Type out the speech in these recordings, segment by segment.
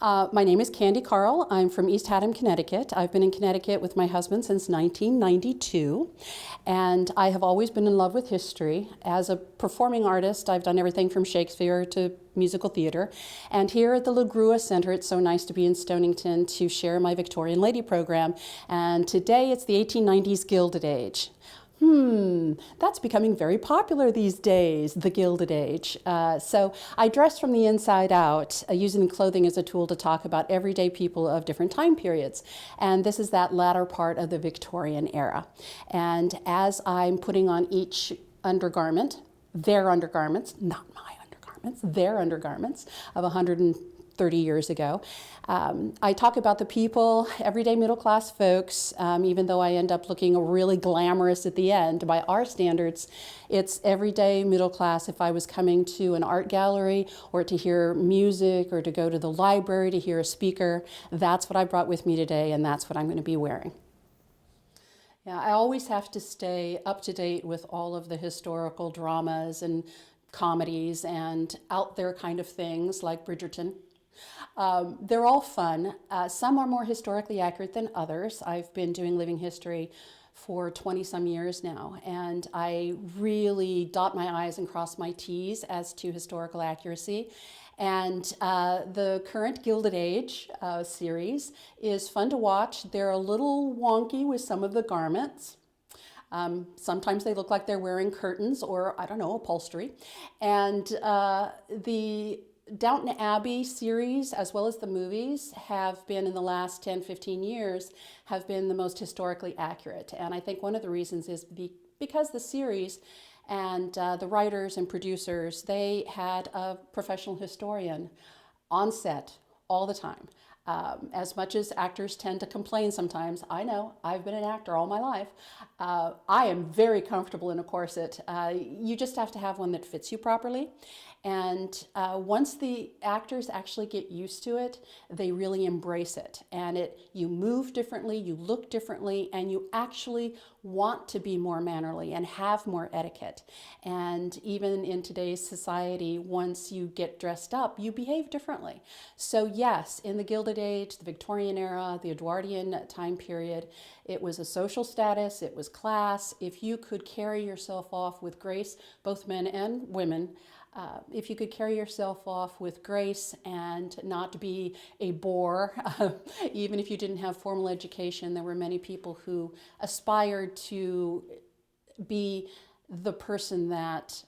My name is Kandie Carle. I'm from East Haddam, Connecticut. I've been in Connecticut with my husband since 1992, and I have always been in love with history. As a performing artist, I've done everything from Shakespeare to musical theater. And here at the LaGrua Center, it's so nice to be in Stonington to share my Victorian Lady program. And today it's the 1890s Gilded Age. That's becoming very popular these days, the Gilded Age. So I dress from the inside out, using clothing as a tool to talk about everyday people of different time periods. And this is that latter part of the Victorian era. And as I'm putting on each undergarment, their undergarments, not my undergarments, their undergarments of 130 years ago. I talk about the people, everyday middle class folks, even though I end up looking really glamorous at the end. By our standards, it's everyday middle class. If I was coming to an art gallery or to hear music or to go to the library to hear a speaker, that's what I brought with me today, and that's what I'm going to be wearing. Yeah, I always have to stay up to date with all of the historical dramas and comedies and out there kind of things like Bridgerton. They're all fun. Some are more historically accurate than others. I've been doing living history for 20 some years now, and I really dot my I's and cross my T's as to historical accuracy. And the current Gilded Age series is fun to watch. They're a little wonky with some of the garments. Sometimes they look like they're wearing curtains or, I don't know, upholstery. And the Downton Abbey series, as well as the movies, have been in the last 10, 15 years, have been the most historically accurate. And I think one of the reasons is because the series and the writers and producers, they had a professional historian on set all the time. As much as actors tend to complain sometimes, I know, I've been an actor all my life. I am very comfortable in a corset. You just have to have one that fits you properly. And once the actors actually get used to it, they really embrace it. And you move differently, you look differently, and you actually want to be more mannerly and have more etiquette. And even in today's society, once you get dressed up, you behave differently. So yes, in the Gilded Age, the Victorian era, the Edwardian time period, it was a social status, it was class. If you could carry yourself off with grace, both men and women, if you could carry yourself off with grace and not be a bore, even if you didn't have formal education, there were many people who aspired to be the person that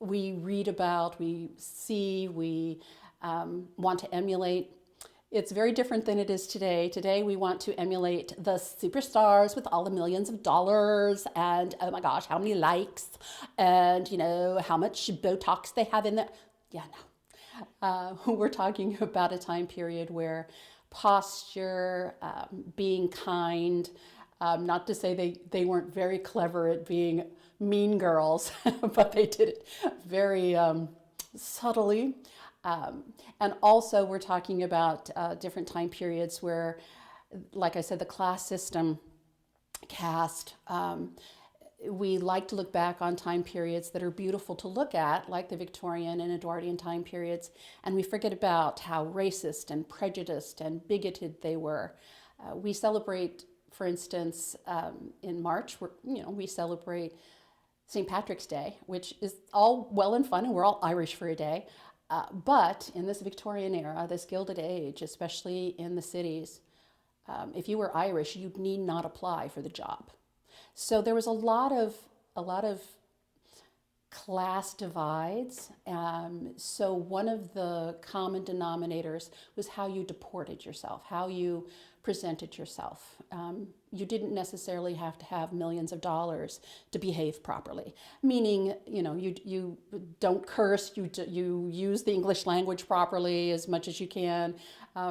we read about, we see, we want to emulate. It's very different than it is today. Today we want to emulate the superstars with all the millions of dollars and oh my gosh, how many likes and how much Botox they have in there. Yeah, no. We're talking about a time period where posture, being kind, not to say they weren't very clever at being mean girls, but they did it very subtly. And also we're talking about different time periods where, like I said, the class system, caste, we like to look back on time periods that are beautiful to look at, like the Victorian and Edwardian time periods, and we forget about how racist and prejudiced and bigoted they were. We celebrate, for instance, in March, we celebrate St. Patrick's Day, which is all well and fun, and we're all Irish for a day. But in this Victorian era, this Gilded Age, especially in the cities, if you were Irish, you need not apply for the job. So there was a lot of class divides. So one of the common denominators was how you deported yourself, how you presented yourself. You didn't necessarily have to have millions of dollars to behave properly, meaning, you don't curse, you use the English language properly as much as you can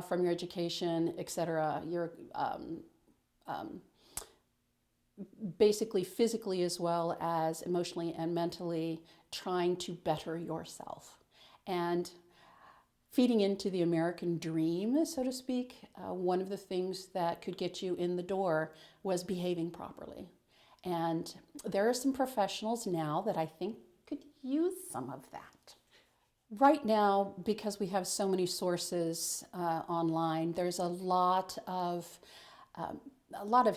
from your education, etc. You're basically physically as well as emotionally and mentally trying to better yourself. And feeding into the American dream, so to speak, one of the things that could get you in the door was behaving properly. And there are some professionals now that I think could use some of that. Right now, because we have so many sources online, there's a lot of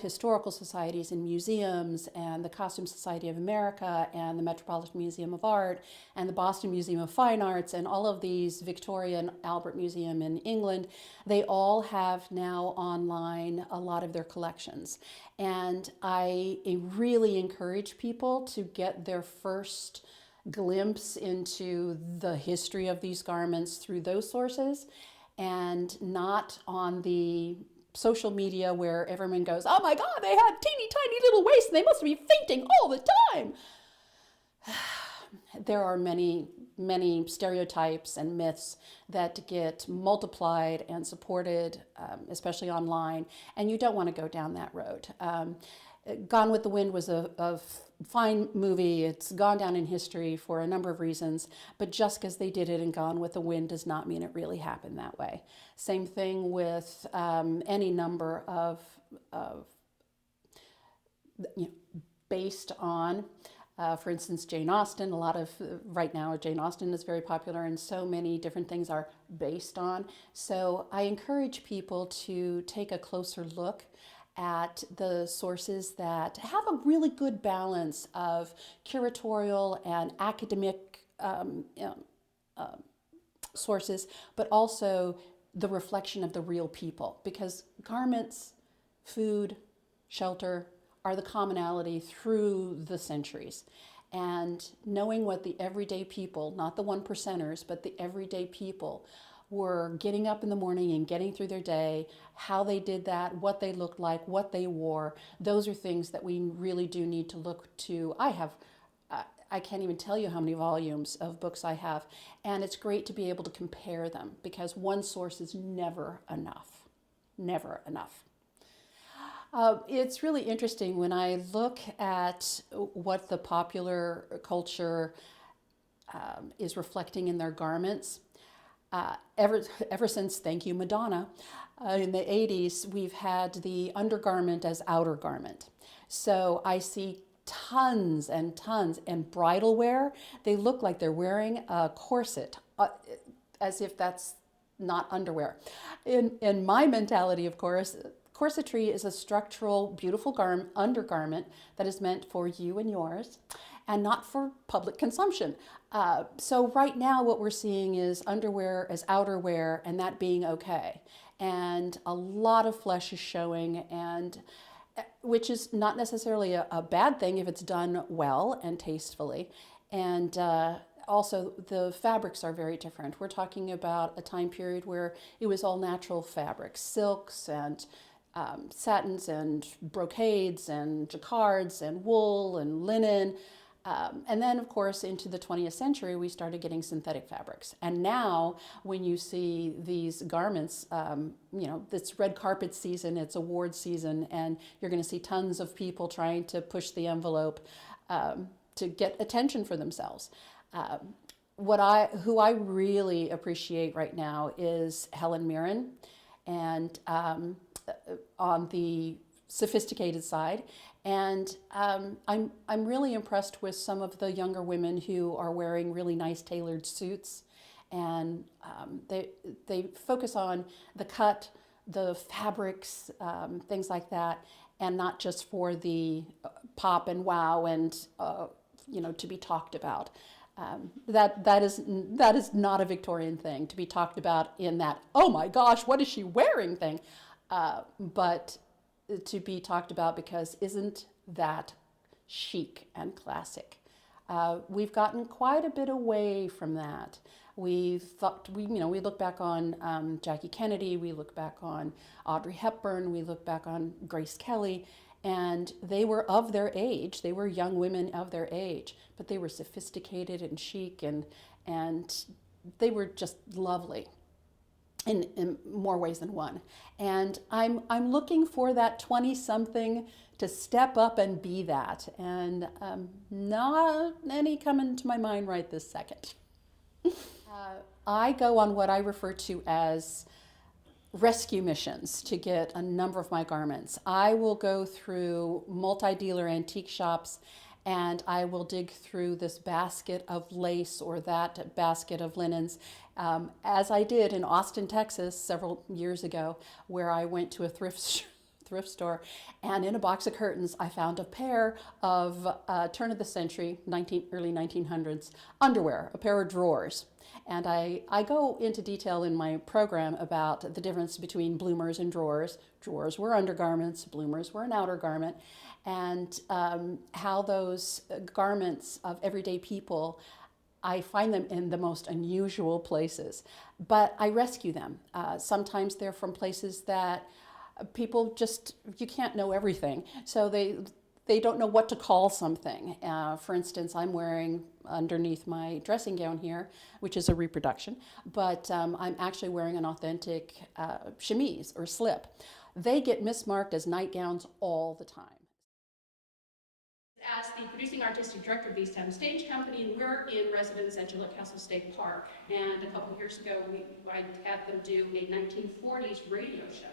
historical societies and museums, and the Costume Society of America, and the Metropolitan Museum of Art, and the Boston Museum of Fine Arts, and all of these, Victoria and Albert Museum in England. They all have now online a lot of their collections. And I really encourage people to get their first glimpse into the history of these garments through those sources, and not on the social media where everyone goes, oh my God, they had teeny tiny little waists and they must be fainting all the time. There are many, many stereotypes and myths that get multiplied and supported, especially online, and you don't want to go down that road. Gone with the Wind was a fine movie. It's gone down in history for a number of reasons, but just because they did it in Gone with the Wind does not mean it really happened that way. Same thing with any number of based on, for instance, Jane Austen. Right now, Jane Austen is very popular, and so many different things are based on. So I encourage people to take a closer look at the sources that have a really good balance of curatorial and academic sources, but also the reflection of the real people. Because garments, food, shelter are the commonality through the centuries. And knowing what the everyday people, not the one percenters, but the everyday people were getting up in the morning and getting through their day, how they did that, what they looked like, what they wore, those are things that we really do need to look to. I can't even tell you how many volumes of books I have, and it's great to be able to compare them because one source is never enough, never enough. It's really interesting when I look at what the popular culture is reflecting in their garments. Ever since Thank You Madonna in the 80s, we've had the undergarment as outer garment. So I see tons and tons, and bridal wear, they look like they're wearing a corset, as if that's not underwear. In my mentality, of course, corsetry is a structural, beautiful undergarment that is meant for you and yours, and not for public consumption. So right now what we're seeing is underwear as outerwear, and that being okay. And a lot of flesh is showing, and which is not necessarily a bad thing if it's done well and tastefully. And also the fabrics are very different. We're talking about a time period where it was all natural fabrics, silks and satins and brocades and jacquards and wool and linen. And then, of course, into the 20th century, we started getting synthetic fabrics. And now, when you see these garments, it's red carpet season, it's award season, and you're going to see tons of people trying to push the envelope to get attention for themselves. Who I really appreciate right now is Helen Mirren, and on the sophisticated side, and I'm really impressed with some of the younger women who are wearing really nice tailored suits, and they focus on the cut, the fabrics, things like that, and not just for the pop and wow and to be talked about. That is not a Victorian thing to be talked about in that, oh my gosh, what is she wearing thing, but to be talked about because isn't that chic and classic? We've gotten quite a bit away from that. We look back on Jackie Kennedy, we look back on Audrey Hepburn, we look back on Grace Kelly, and they were of their age. They were young women of their age, but they were sophisticated and chic, and they were just lovely in more ways than one. And I'm looking for that 20-something to step up and be that, and not any coming to my mind right this second. I go on what I refer to as rescue missions to get a number of my garments. I will go through multi-dealer antique shops and I will dig through this basket of lace or that basket of linens, as I did in Austin, Texas several years ago, where I went to a thrift store, and in a box of curtains I found a pair of turn of the century, early 1900s underwear, a pair of drawers. And I go into detail in my program about the difference between bloomers and drawers. Drawers were undergarments, bloomers were an outer garment, and how those garments of everyday people, I find them in the most unusual places, but I rescue them. Sometimes they're from places that people just, you can't know everything, so they don't know what to call something. For instance, I'm wearing underneath my dressing gown here, which is a reproduction, but I'm actually wearing an authentic chemise or slip. They get mismarked as nightgowns all the time. As the producing artistic director of the East Haddam Stage Company, and we're in residence at Gillette Castle State Park. And a couple of years ago, I had them do a 1940s radio show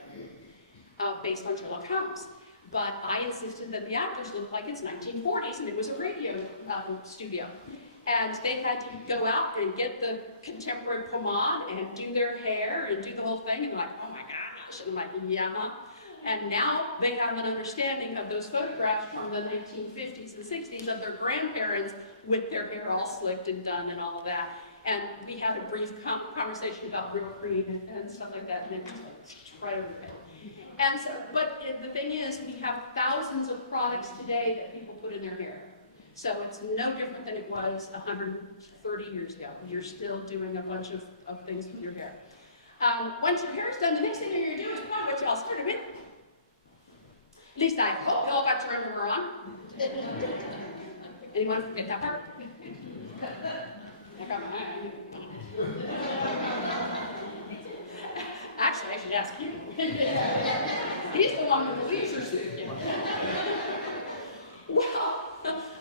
based on Sherlock Holmes. But I insisted that the actors look like it's 1940s, and it was a radio studio. And they had to go out and get the contemporary pomade and do their hair and do the whole thing. And they're like, oh my gosh. And I'm like, yeah. And now they have an understanding of those photographs from the 1950s and 60s of their grandparents with their hair all slicked and done and all of that. And we had a brief conversation about real cream and stuff like that, and it was like right over the head. And so, but the thing is, we have thousands of products today that people put in their hair. So it's no different than it was 130 years ago. You're still doing a bunch of things with your hair. Once your hair is done, the next thing you're going to do is probably what y'all started with. At least I hope you all got your underwear on. Anyone forget that part? I got my hand. Actually, I should ask you. He's the one with the leisure suit. Well,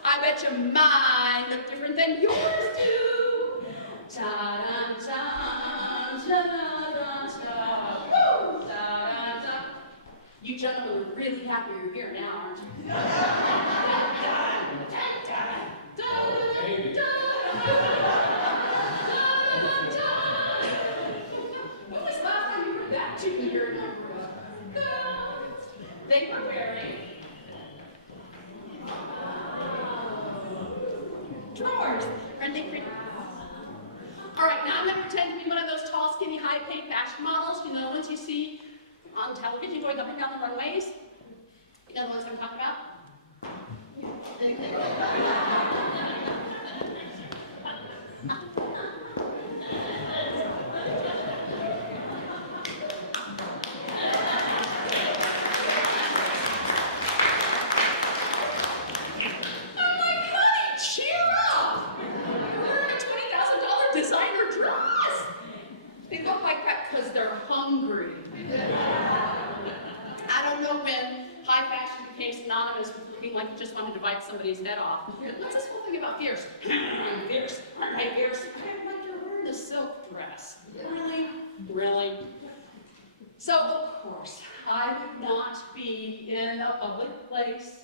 I bet you mine look different than yours do. Ta-da-da, ta-da-da-da, woo! Ta-da-da. You gentlemen are really happy you're here now, aren't you? When was the last time you heard that tune here? They were wearing drawers. Aren't they pretty? All right, now I'm going to pretend to be one of those tall, skinny, high-paid fashion models. You know the ones you see on television going up and down the runways? You know the ones I'm talking about? Designer dress. They look like that because they're hungry. I don't know when high fashion became synonymous with looking like you just wanted to bite somebody's head off. What's this whole thing about fierce? I'm fierce. Aren't I fierce? I'm like you're wearing a silk dress. Really? Really? So, of course, I would not be in a public place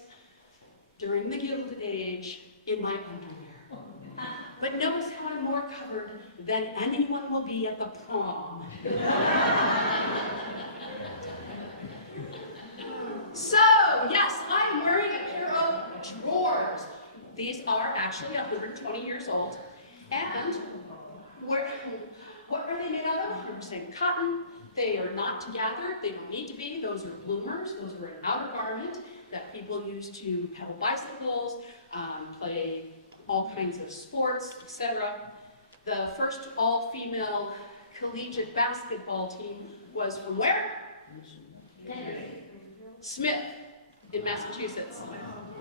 during the Gilded Age in my underwear. But notice how I'm more covered than anyone will be at the prom. So, yes, I am wearing a pair of drawers. These are actually 120 years old. And what are they made out of? 100% cotton. They are not gathered. They don't need to be. Those are bloomers. Those are an outer garment that people use to pedal bicycles, play all kinds of sports, etc. The first all-female collegiate basketball team was from where? Smith in Massachusetts,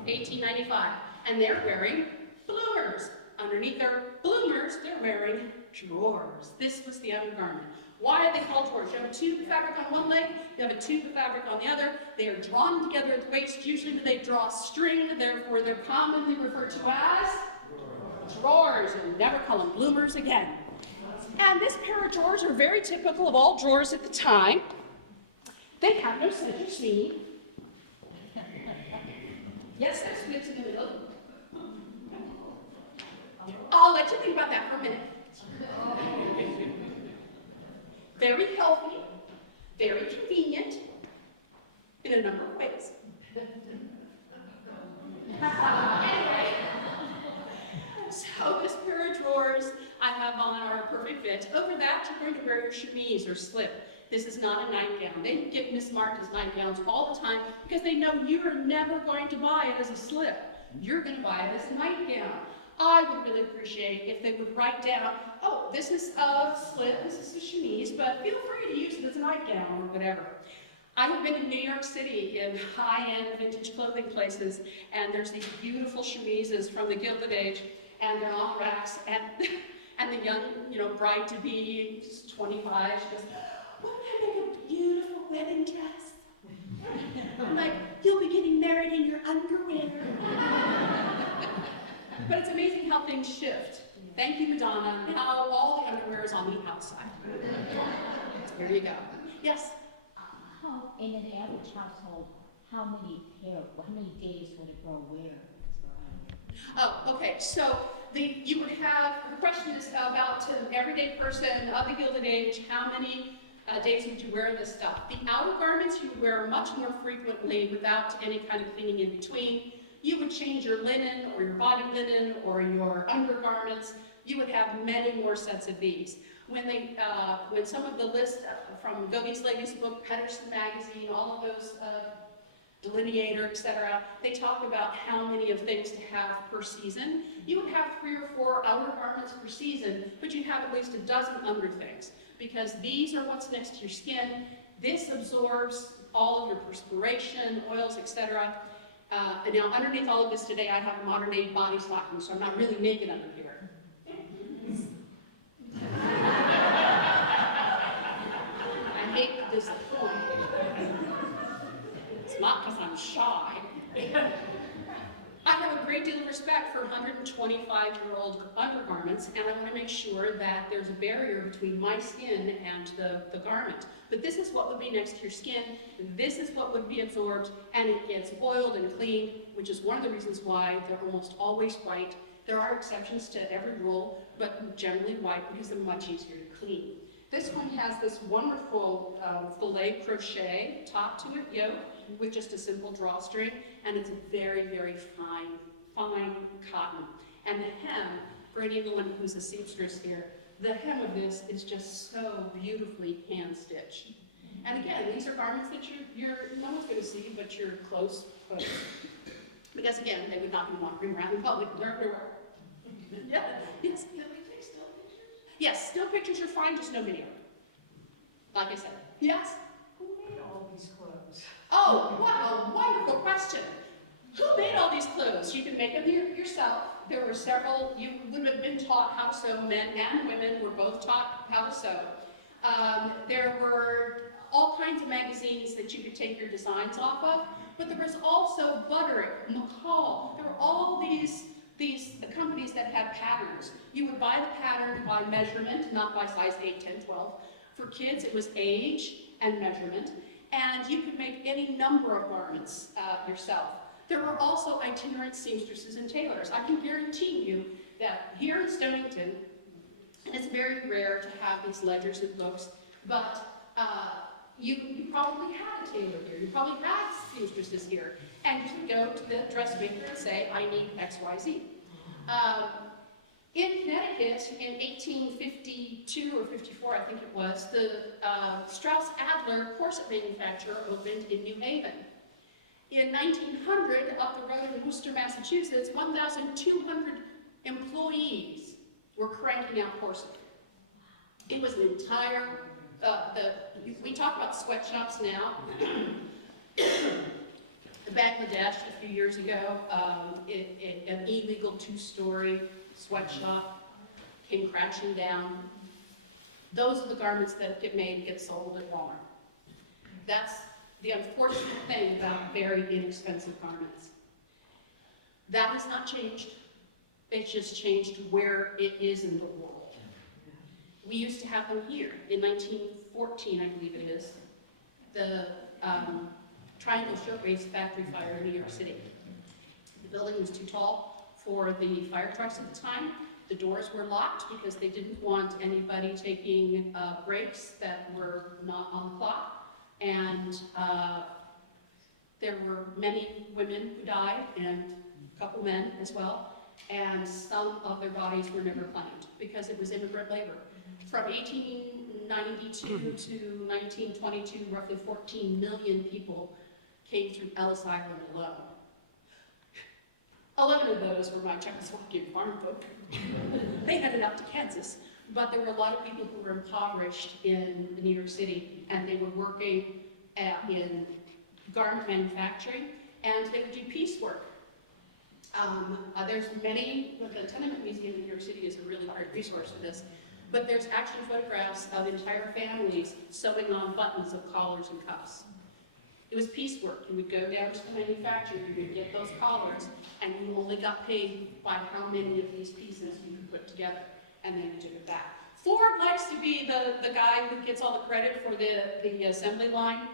1895. And they're wearing bloomers. Underneath their bloomers, they're wearing drawers. This was the undergarment. Why are they called drawers? You have a tube of fabric on one leg, you have a tube of fabric on the other. They are drawn together at the waist. Usually they draw string, therefore they're commonly referred to as drawers, and never call them bloomers again. And this pair of drawers are very typical of all drawers at the time. They have no center seam. Yes, there's slits in the middle. I'll let you think about that for a minute. Very healthy, very convenient, in a number of ways. Anyway, so this pair of drawers I have on are a perfect fit. Over that, you're going to wear your chemise or slip. This is not a nightgown. They get mismarked as nightgowns all the time because they know you're never going to buy it as a slip. You're going to buy it as a nightgown. I would really appreciate if they would write down, oh, this is a slip, this is a chemise, but feel free to use it as a nightgown or whatever. I have been in New York City in high-end vintage clothing places, and there's these beautiful chemises from the Gilded Age, and they're on racks, and the young, bride-to-be, 25, she goes, wouldn't I make a beautiful wedding dress? I'm like, you'll be getting married in your underwear. But it's amazing how things shift. Thank you, Madonna. Now all the underwear is on the outside. Here you go. Yes? How, in an average household, how many days would a girl wear? Oh, okay. So you would have, the question is about an everyday person of the Gilded Age, how many days would you wear this stuff? The outer garments you would wear much more frequently without any kind of cleaning in between. You would change your linen or your body linen or your undergarments. You would have many more sets of these. When some of the lists from Godey's Ladies Book, Pedersen Magazine, all of those Delineator, etc., they talk about how many of things to have per season. You would have 3 or 4 outer garments per season, but you'd have at least a dozen under things, because these are what's next to your skin. This absorbs all of your perspiration, oils, etc. And now underneath all of this today, I have a modern-day body stocking, so I'm not really naked under here. I hate to disappoint. It's not because I'm shy. I have a great deal of respect for 125-year-old undergarments, and I want to make sure that there's a barrier between my skin and the garment. But this is what would be next to your skin, this is what would be absorbed, and it gets oiled and cleaned, which is one of the reasons why they're almost always white. There are exceptions to every rule, but generally white because they're much easier to clean. This one has this wonderful filet crochet top to it, yoke, with just a simple drawstring, and it's a very, very fine cotton. And the hem, for anyone who's a seamstress here, the hem of this is just so beautifully hand-stitched. And again, these are garments that no one's going to see, but you're close. Because again, they would not be wandering around in public. They're everywhere. Yeah. Yes. Can we take still pictures? Yes, still pictures are fine, just no video. Like I said. Yes? Who made all these clothes? Oh, what a wonderful question. Who made all these clothes? You can make them yourself. There were several, you would have been taught how to sew. Men and women were both taught how to sew. There were all kinds of magazines that you could take your designs off of, but there was also Butterick, McCall. There were all these companies that had patterns. You would buy the pattern by measurement, not by size 8, 10, 12. For kids, it was age and measurement, and you could make any number of garments yourself. There were also itinerant seamstresses and tailors. I can guarantee you that here in Stonington, and it's very rare to have these ledgers and books, but you probably had a tailor here, you probably had seamstresses here, and you could go to the dressmaker and say, I need X, Y, Z. In Connecticut, in 1852 or 54, I think it was, the Strauss-Adler corset manufacturer opened in New Haven. In 1900, up the road in Worcester, Massachusetts, 1,200 employees were cranking out corset. It was an entire, we talk about sweatshops now. Bangladesh, a few years ago, an illegal 2-story sweatshop came crashing down. Those are the garments that get made and get sold at Walmart. That's the unfortunate thing about very inexpensive garments. That has not changed. It's just changed where it is in the world. We used to have them here. In 1914, I believe it is, the Triangle Shirtwaist factory fire in New York City. The building was too tall for the fire trucks at the time, The doors were locked because they didn't want anybody taking breaks that were not on the clock. And there were many women who died, and a couple men as well. And some of their bodies were never claimed because it was immigrant labor. From 1892 to 1922, roughly 14 million people came through Ellis Island alone. 11 of those were my Czechoslovakian farm folk. They headed out to Kansas. But there were a lot of people who were impoverished in New York City, and they were working in garment manufacturing, and they would do piecework. There's many, the Tenement Museum in New York City is a really great resource for this, but there's actually photographs of entire families sewing on buttons of collars and cuffs. It was piecework. You would go down to the manufacturer, you would get those collars, and you only got paid by how many of these pieces you could put together, and then you took it back. Ford likes to be the guy who gets all the credit for the assembly line.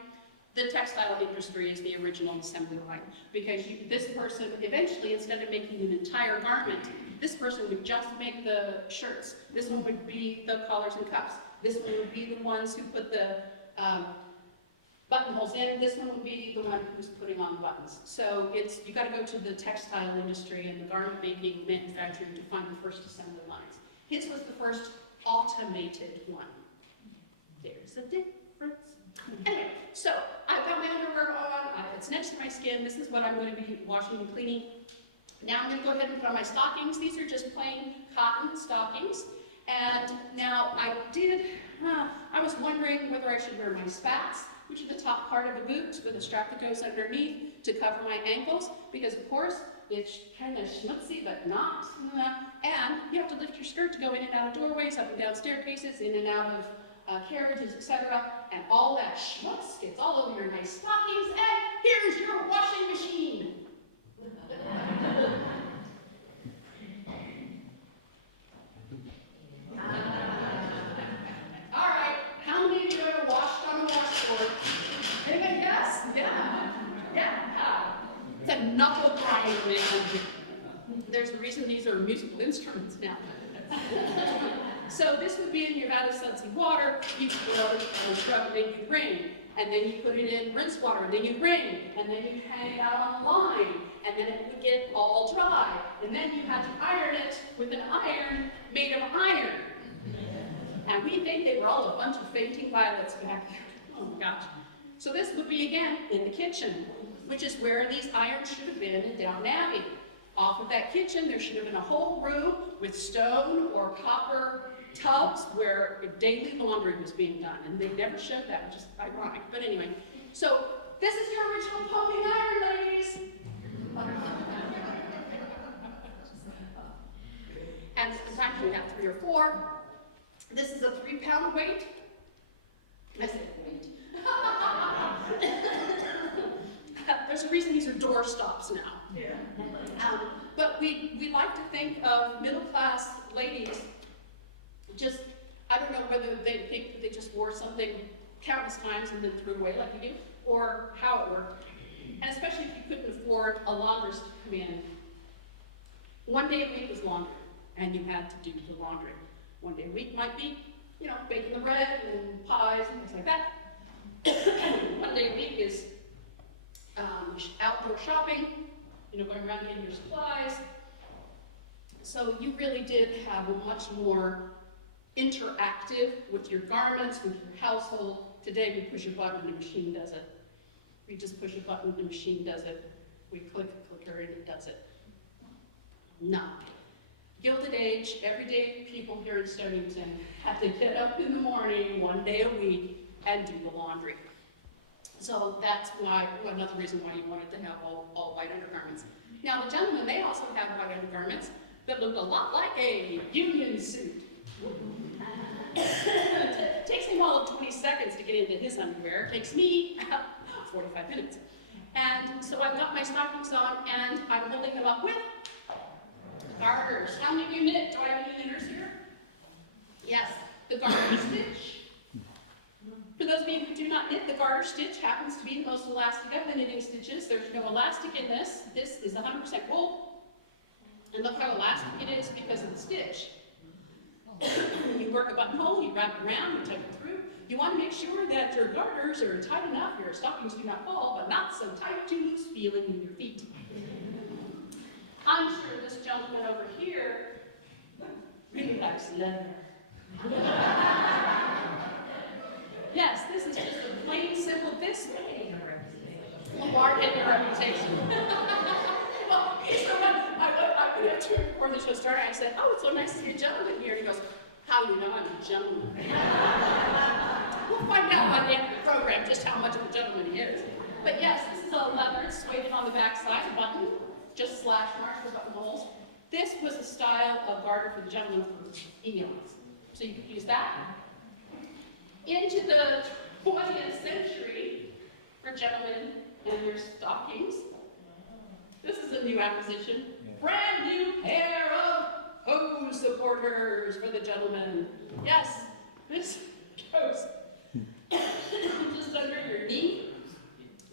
The textile industry is the original assembly line, because this person, eventually, instead of making an entire garment, this person would just make the shirts. This one would be the collars and cuffs. This one would be the ones who put the buttonholes in. This one would be the one who's putting on the buttons. So you got to go to the textile industry and the garment making, manufacturing to find the first assembly lines. His was the first automated one. There's a difference. Anyway, so I've got my underwear on, it's next to my skin, this is what I'm going to be washing and cleaning. Now I'm going to go ahead and put on my stockings. These are just plain cotton stockings. And now I was wondering whether I should wear my spats, which are the top part of a boot with a strap that goes underneath to cover my ankles, because of course it's kind of schmutzy but not. And you have to lift your skirt to go in and out of doorways, up and down staircases, in and out of carriages, etc. And all that schmutz gets all over your nice stockings, and here's your washing machine. All right, how many of you ever washed on a washboard? Anybody guess? Yeah. It's a knuckle grinder, man. There's a reason these are musical instruments now. So this would be in your vat of sudsy water, you scrub it and scrub it, and you'd wring. And then you put it in rinse water, and then you'd wring. And then you'd hang it out on the line, and then it would get all dry. And then you had to iron it with an iron made of iron. And we think they were all a bunch of fainting violets back there. Oh my gosh. So this would be, again, in the kitchen, which is where these irons should have been in Downton Abbey. Off of that kitchen, there should have been a whole room with stone or copper tubs where daily laundry was being done, and they never showed that, which is ironic. But anyway, so this is your original pumping iron, ladies. And sometimes we have 3 or 4. This is a 3-pound weight. I said weight. There's a reason these are door stops now. Yeah. But we like to think of middle-class ladies, just, I don't know whether they think that they just wore something countless times and then threw away like you do, or how it worked. And especially if you couldn't afford a laundress to come in. One day a week was laundry, and you had to do the laundry. One day a week might be, baking the bread and pies and things like that. One day a week is outdoor shopping, going around getting your supplies. So you really did have a much more interactive with your garments, with your household. Today we push a button and the machine does it. We just push a button and the machine does it. We click a clicker and it does it. No. Gilded Age, everyday people here in Stonington have to get up in the morning, one day a week, and do the laundry. So that's another reason why you wanted to have all white undergarments. Now the gentlemen, they also have white undergarments that look a lot like a union suit. It takes him all of 20 seconds to get into his underwear. It takes me 45 minutes. And so I've got my stockings on, and I'm holding them up with garters. How many of you knit? Do I have any knitters here? Yes, the garter stitch. For those of you who do not knit, the garter stitch happens to be the most elastic of the knitting stitches. There's no elastic in this. This is 100% wool. And look how elastic it is because of the stitch. You work a buttonhole, you wrap it around, you tuck it through. You want to make sure that your garters are tight enough, your stockings do not fall, but not so tight too loose feeling in your feet. I'm sure this gentleman over here really likes leather. Yes, this is just a plain, simple, this way. Lamar getting a reputation. Well, he's the one, I went up to him before the show started, I said, oh, it's so nice to see a gentleman here. And he goes, how do you know I'm a gentleman? We'll find out by the end of the program just how much of a gentleman he is. But yes, this is a leather, it's suede on the back side, a button, just slash marks for buttonholes. This was the style of garter for the gentleman for eons. So you could use that. Into the 20th century, for gentlemen and their stockings, this is a new acquisition. Brand new pair of hose supporters for the gentleman. Yes, this goes just under your knee.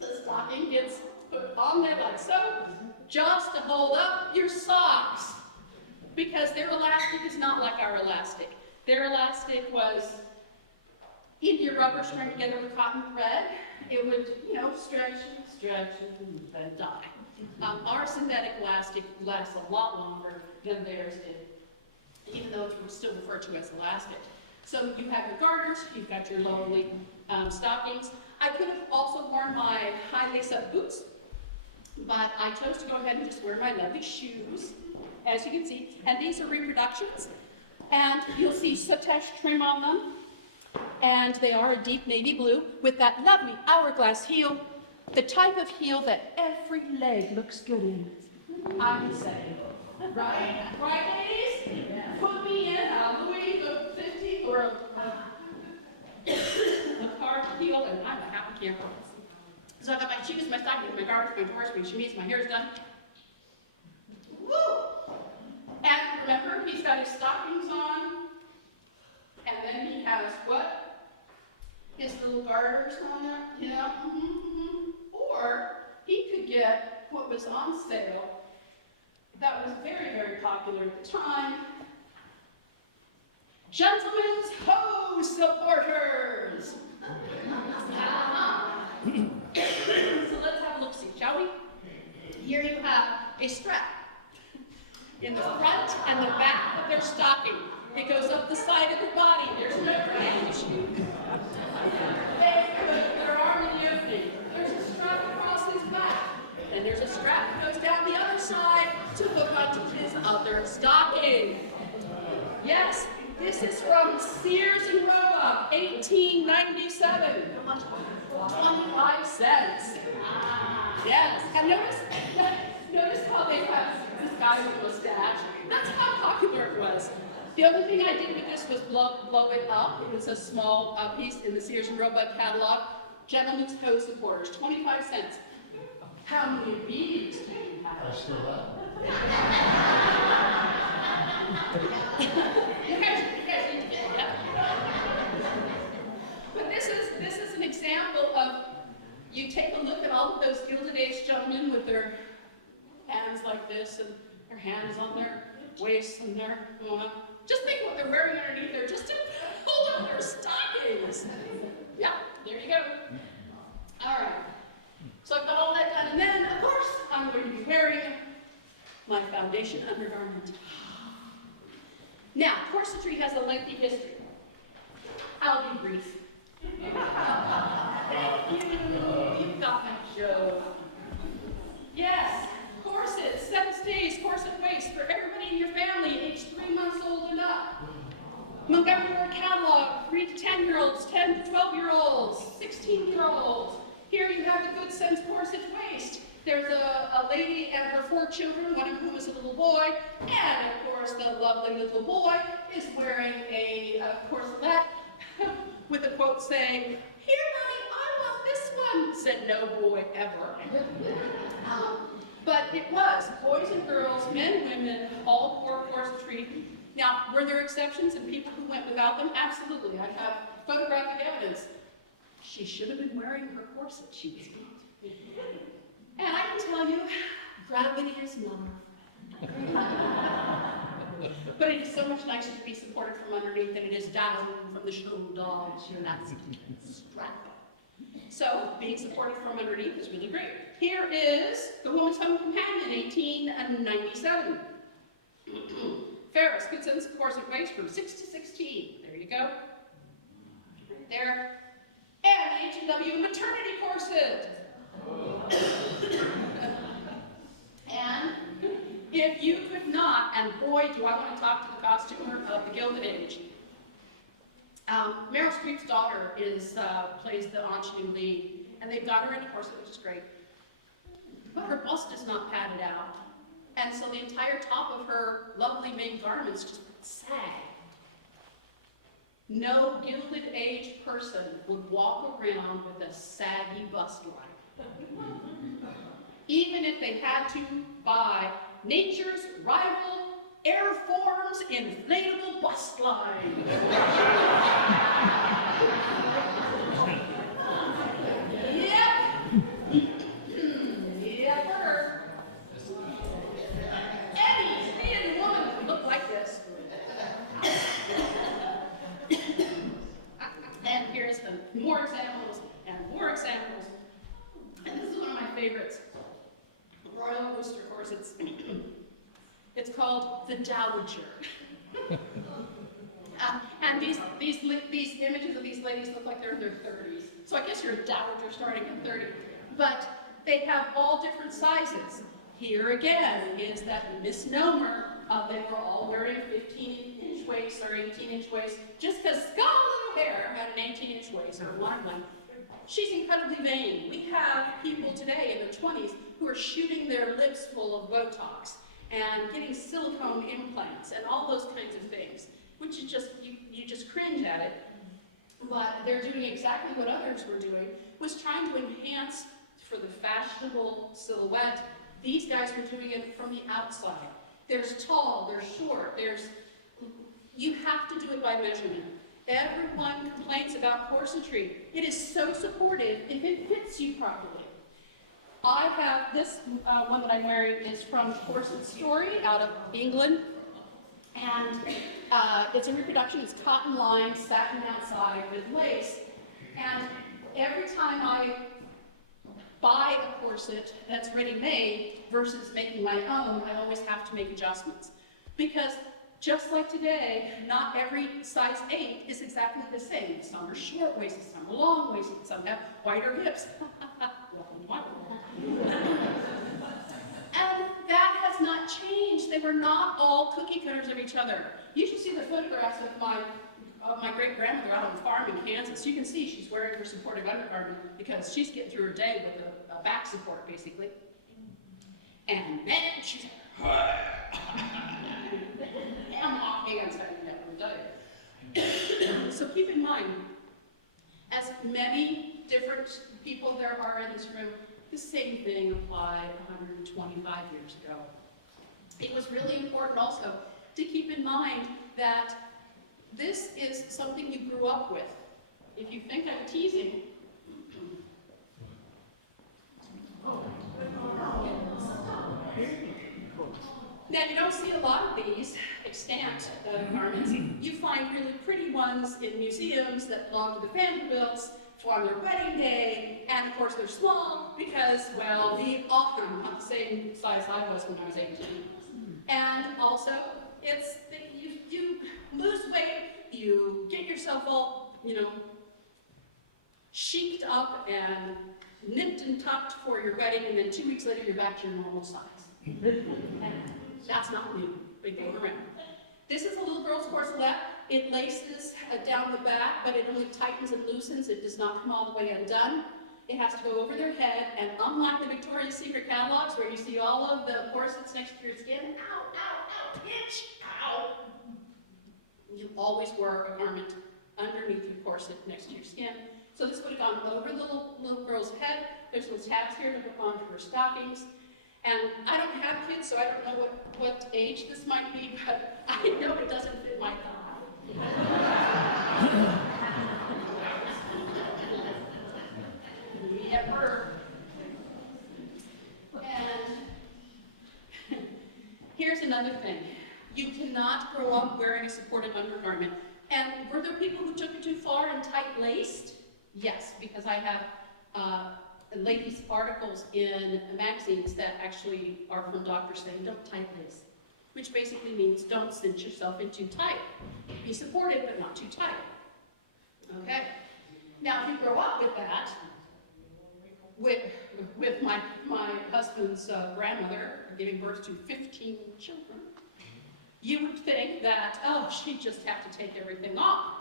The stocking gets put on there like so, just to hold up your socks. Because their elastic is not like our elastic. Their elastic was India rubber strung together with cotton thread. It would, stretch and then die. Our synthetic elastic lasts a lot longer than theirs did, even though it's still referred to as elastic. So you have your garters, you've got your lowerly stockings. I could have also worn my high lace-up boots, but I chose to go ahead and just wear my lovely shoes, as you can see. And these are reproductions, and you'll see soutache trim on them. And they are a deep navy blue with that lovely hourglass heel, the type of heel that every leg looks good in. I would say, right? Right, ladies? Put me in a Louis the 15th or a carved heel, and I'm a happy camper. So I got my shoes, my stockings, my garters, my drawers, my chemise, my hair's done. Woo! And remember, he's got his stockings on. And then he has what? His little garters on there, Or he could get what was on sale that was very, very popular at the time. Gentlemen's hose supporters. So let's have a look-see, shall we? Here you have a strap in the front and the back of their stocking. It goes up the side of the body. There's no range. They put their arm in the opening. There's a strap across his back. And there's a strap that goes down the other side to hook onto his other stocking. Yes, this is from Sears and Roebuck, 1897. 25 cents. Yes, and notice how they have this guy with a mustache. That's how popular it was. The other thing I did with this was blow it up. It was a small piece in the Sears and Roebuck catalog. Gentlemen's hose supporters, 25 cents. How many of these do you have? I still have. You guys need to get that. But this is an example of, you take a look at all of those Gilded Age gentlemen with their hands like this and their hands on their waists and their, just think what they're wearing underneath there just to hold up their stockings. Yeah, there you go. All right. So I've got all that done, and then, of course, I'm going to be wearing my foundation undergarment. Now, corsetry has a lengthy history. I'll be brief. You've got my joke. Yes, corsets, 7 stays, corset waist for everybody in your family aged 3 months old and up. Montgomery Ward catalog, 3 to 10-year-olds, 10 to 12-year-olds, 16-year-olds. Here you have the Good Sense corset waist. There's a lady and her 4 children, one of whom is a little boy, and of course the lovely little boy is wearing a corselet with a quote saying, "Here, Mommy, I want this one," said no boy ever. But it was boys and girls, men and women, all wore corsetry. Now, were there exceptions and people who went without them? Absolutely. I have photographic evidence. She should have been wearing her corset. She was not. And I can tell you, gravity is not our friend. But it is so much nicer to be supported from underneath than it is down from the shoulders, and that's strap. So being supported from underneath is really great. Here is the Woman's Home Companion, 1897. Ferris, good sense of corset waist from 6 to 16. There you go. Right there. And the H&W maternity corset. And if you could not, and boy, do I want to talk to the costumer of the Gilded Age. Meryl Streep's daughter plays the ingenue lead, and they've got her in a corset, which is great. But her bust is not padded out, and so the entire top of her lovely main garments just sag. No Gilded Age person would walk around with a saggy bust line. Even if they had to buy nature's rival Air Forms inflatable bust line. Yep. Yepper. Any thin woman would look like this. And here's more examples and more examples. And this is one of my favorites. Royal Worcester corsets. It's called the Dowager. And these images of these ladies look like they're in their 30s. So I guess you're a dowager starting at 30. But they have all different sizes. Here again is that misnomer of they were all wearing 15-inch waists or 18-inch waists just because Scarlett O'Hara had an 18-inch waist or one. She's incredibly vain. We have people today in their 20s who are shooting their lips full of Botox and getting silicone implants and all those kinds of things, which is just, you just cringe at it. But they're doing exactly what others were doing, was trying to enhance for the fashionable silhouette. These guys were doing it from the outside. There's tall, there's short, you have to do it by measurement. Everyone complains about corsetry. It is so supportive if it fits you properly. I have this one that I'm wearing is from Corset Story out of England. And it's a reproduction, it's cotton lined, satin outside with lace. And every time I buy a corset that's ready-made versus making my own, I always have to make adjustments. Because just like today, not every size 8 is exactly the same. Some are short-waisted, some are long-waisted, some have wider hips. And that has not changed. They were not all cookie cutters of each other. You should see the photographs of my great-grandmother out on the farm in Kansas. You can see she's wearing her supportive undergarment because she's getting through her day with a back support, basically. And man, she's I'm off hands having that, I'm telling you. So keep in mind, as many different people there are in this room, the same thing applied 125 years ago. It was really important also to keep in mind that this is something you grew up with. If you think I'm teasing, now you don't see a lot of these extant garments. You find really pretty ones in museums that belong to the Vanderbilts on their wedding day, and of course they're small because, well, I'm not the same size I was when I was 18. And also, it's that you lose weight, you get yourself all, chic up and nipped and tucked for your wedding, and then 2 weeks later you're back to your normal size. And that's not new, big going around. This is a little girl's corselet. It laces down the back, but it only tightens and loosens. It does not come all the way undone. It has to go over their head, and unlike the Victoria's Secret catalogs where you see all of the corsets next to your skin, ow, ow, ow, itch, ow. You always wear a garment underneath your corset next to your skin. So this would have gone over the little girl's head. There's some tabs here to hook onto her stockings. And I don't have kids, so I don't know what age this might be, but I know it doesn't fit my thigh. Yepper. And here's not grow up wearing a supportive undergarment. And were there people who took it too far and tight-laced? Yes, because I have ladies' articles in magazines that actually are from doctors saying don't tight-lace, which basically means don't cinch yourself in too tight. Be supportive, but not too tight. Okay? Now, if you grow up with that, with my husband's grandmother giving birth to 15 children, you would think that, oh, she'd just have to take everything off.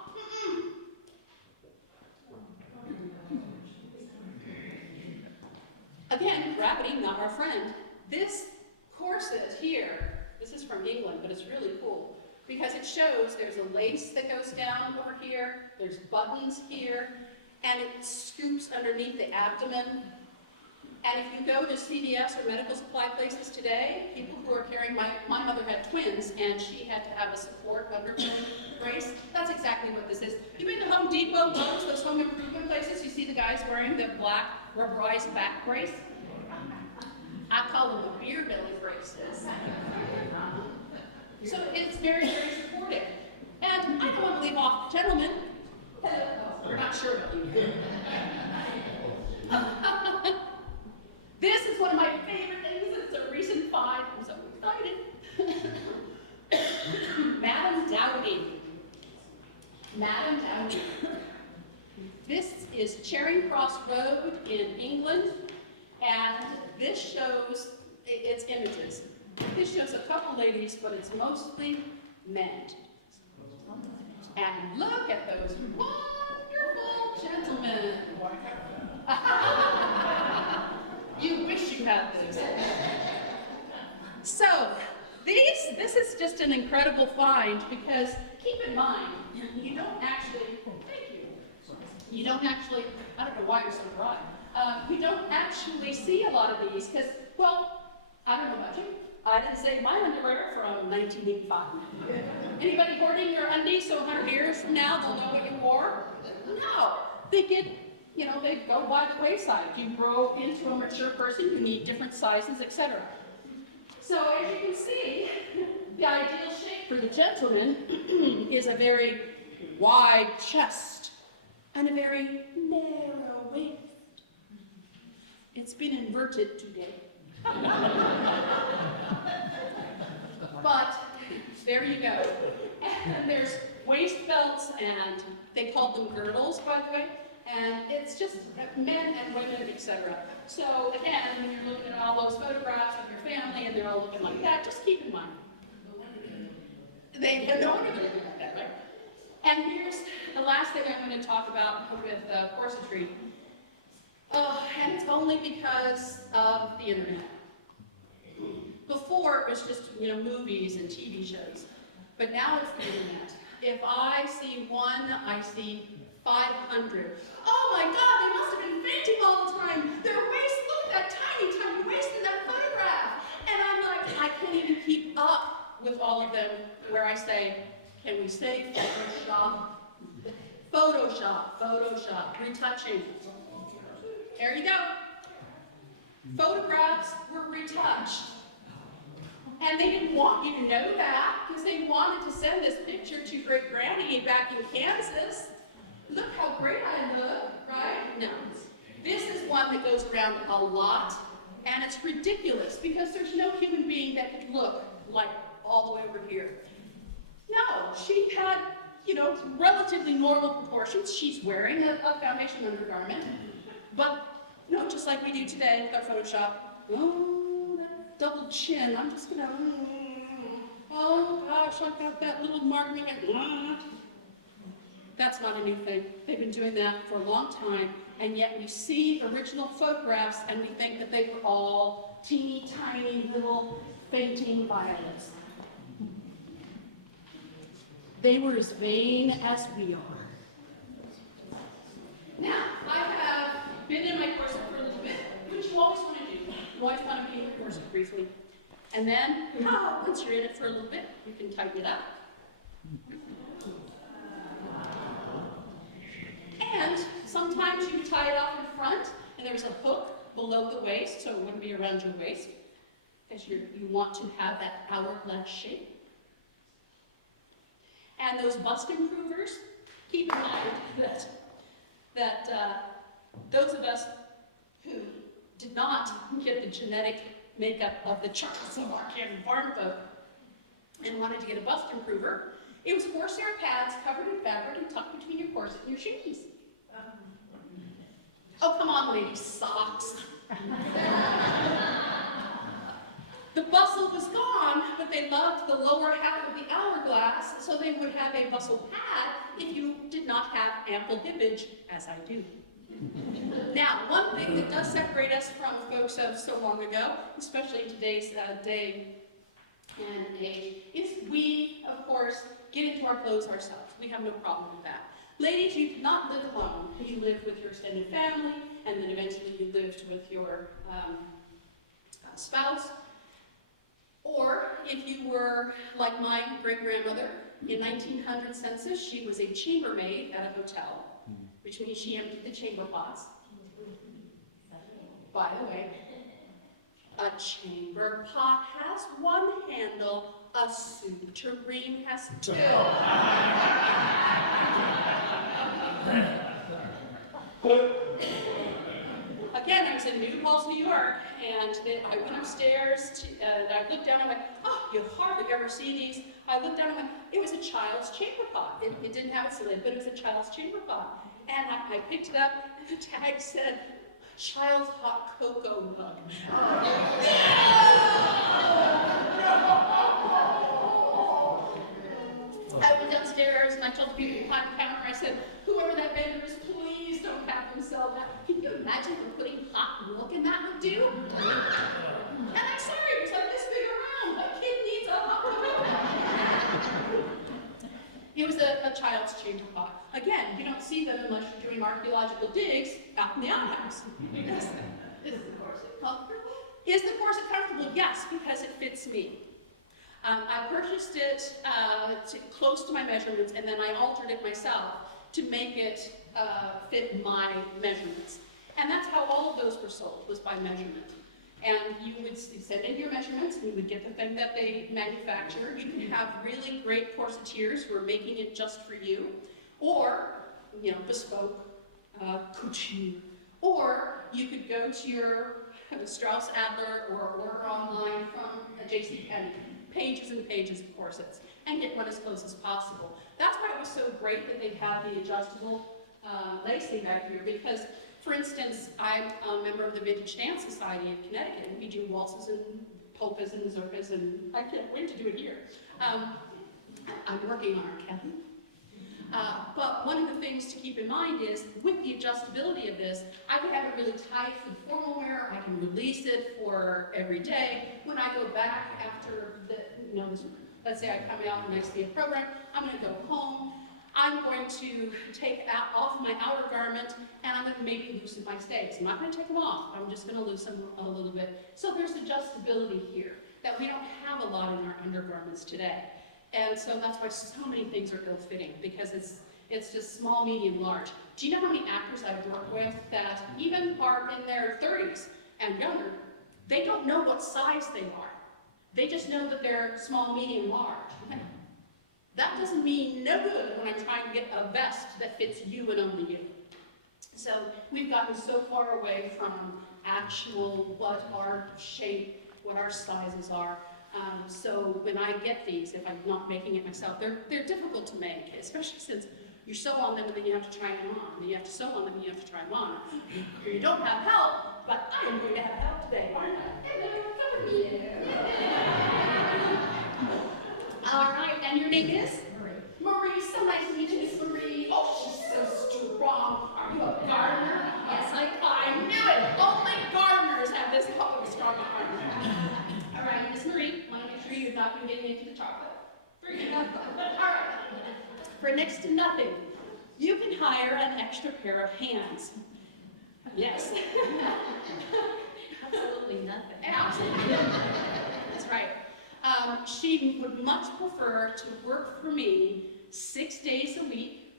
Again, gravity, not our friend. This corset here, this is from England, but it's really cool because it shows there's a lace that goes down over here, there's buttons here, and it scoops underneath the abdomen. And if you go to CVS or medical supply places today, people who are carrying, my mother had twins, and she had to have a support undergarment brace. That's exactly what this is. You've been to Home Depot, Lowe's, those home improvement places, you see the guys wearing the black rubberized back brace? I call them the beer belly braces. So it's very, very supportive. And I don't want to leave off, gentlemen, we're not sure about you. This is one of my favorite things. It's a recent find. I'm so excited. Madame Dowdy. Madame Dowdy. This is Charing Cross Road in England, and this shows, it's images. This shows a couple ladies, but it's mostly men. And look at those wonderful gentlemen. You wish you had this. So, this is just an incredible find because keep in mind, you don't actually, I don't know why you're so dry. We don't actually see a lot of these because, well, I don't know about you. I didn't save my underwear from 1985. Anybody hoarding your undies so 100 years from now they'll know what you wore? No. They get, they go by the wayside. You grow into a mature person, you need different sizes, etc. So as you can see, the ideal shape for the gentleman is a very wide chest and a very narrow waist. It's been inverted today. But there you go. And there's waist belts, and they called them girdles, by the way. And it's just men and women, etc. So again, when you're looking at all those photographs of your family and they're all looking like that, just keep in mind. They have no wonder they're looking like that, right? And here's the last thing I'm going to talk about with corsetry. And it's only because of the internet. Before, it was just, movies and TV shows. But now it's the internet. If I see one, I see 500. Oh my God, they must have been fainting all the time. Their waist, look at that tiny, tiny waist in that photograph. And I'm like, I can't even keep up with all of them where I say, can we say Photoshop? Photoshop, Photoshop, retouching. There you go. Photographs were retouched. And they didn't want you to know that because they wanted to send this picture to Great Granny back in Kansas. Look how great I look, right? No. This is one that goes around a lot, and it's ridiculous because there's no human being that could look like all the way over here. No, she had, relatively normal proportions. She's wearing a foundation undergarment, but, just like we do today with our Photoshop. Oh, that double chin. I'm just gonna, oh gosh, I've got that little mark. That's not a new thing. They've been doing that for a long time, and yet we see original photographs and we think that they were all teeny tiny little fainting violets. They were as vain as we are. Now, I have been in my corset for a little bit, which you always want to do. You always want to be in your corset briefly. And then, once you're in it for a little bit, you can tighten it up. And sometimes you tie it off in front, and there's a hook below the waist, so it wouldn't be around your waist, because you want to have that hourglass shape. And those bust improvers, keep in mind that those of us who did not get the genetic makeup of the Czechoslovakian farm folk and wanted to get a bust improver, it was horsehair pads covered in fabric and tucked between your corset and your shoes. Oh, come on, ladies, socks. The bustle was gone, but they loved the lower half of the hourglass, so they would have a bustle pad if you did not have ample hippage, as I do. Now, one thing that does separate us from folks of so long ago, especially in today's day and age, is we, of course, get into our clothes ourselves. We have no problem with that. Ladies, you did not live alone. You lived with your extended family, and then eventually you lived with your spouse. Or, if you were like my great-grandmother, in 1900 census, she was a chambermaid at a hotel, which means she emptied the chamber pots. By the way, a chamber pot has one handle, a soup tureen has two. Again, I was in New Falls, New York, and I went upstairs, I looked down, and I went, oh, you hardly ever see these. I looked down, and I went, it was a child's chamber pot. It didn't have its lid, but it was a child's chamber pot. And I picked it up, and the tag said, child's hot cocoa mug. I went downstairs, and I told the people behind the counter, I said, whoever that vendor is, please don't have them sell that. Can you imagine what putting hot milk in that would do? And I'm sorry, it was like this big around. A kid needs a hot cocoa. It was a child's chamber pot. Again, you don't see them unless you're doing archaeological digs out in the outhouse. Is the corset comfortable? Is the corset comfortable? Yes, because it fits me. I purchased it close to my measurements, and then I altered it myself to make it fit my measurements. And that's how all of those were sold, was by measurement. And you would send in your measurements, and you would get the thing that they manufacture. You can have really great corseteers who are making it just for you, or, bespoke, couture. Or you could go to your Strauss Adler or order online from a JCPenney, pages and pages of corsets, and get one as close as possible. That's why it was so great that they had the adjustable lacing back here, because, for instance, I'm a member of the Vintage Dance Society of Connecticut, and we do waltzes and polkas and zurkas, and I can't wait to do it here. I'm working on our Kevin. But one of the things to keep in mind is, with the adjustability of this, I can have it really tight for the formal wear, I can release it for every day. When I go back after let's say I come out and I see a program, I'm going to go home, I'm going to take off my outer garment, and I'm going to maybe loosen my stays. I'm not going to take them off, I'm just going to loosen them a little bit. So there's adjustability here that we don't have a lot in our undergarments today. And so that's why so many things are ill-fitting, because it's just small, medium, large. Do you know how many actors I've worked with that even are in their 30s and younger, they don't know what size they are. They just know that they're small, medium, large. That doesn't mean no good when I'm trying to get a vest that fits you and only you. So we've gotten so far away from actual what our shape, what our sizes are. So when I get these, if I'm not making it myself, they're difficult to make, especially since you sew on them and then you have to try them on. Then you have to sew on them and you have to try them on. You don't have help, but I am going to have help today, aren't I? All right, and your name is? Marie. So nice to meet you, Miss Marie. Oh, she's so strong. Are you a gardener? Yes, I knew it. Only gardeners have this strong arm. All right, Miss Marie, want to make sure you're not going to get into the chocolate. All right. For next to nothing, you can hire an extra pair of hands. Yes. Absolutely nothing. Absolutely. That's right. She would much prefer to work for me 6 days a week,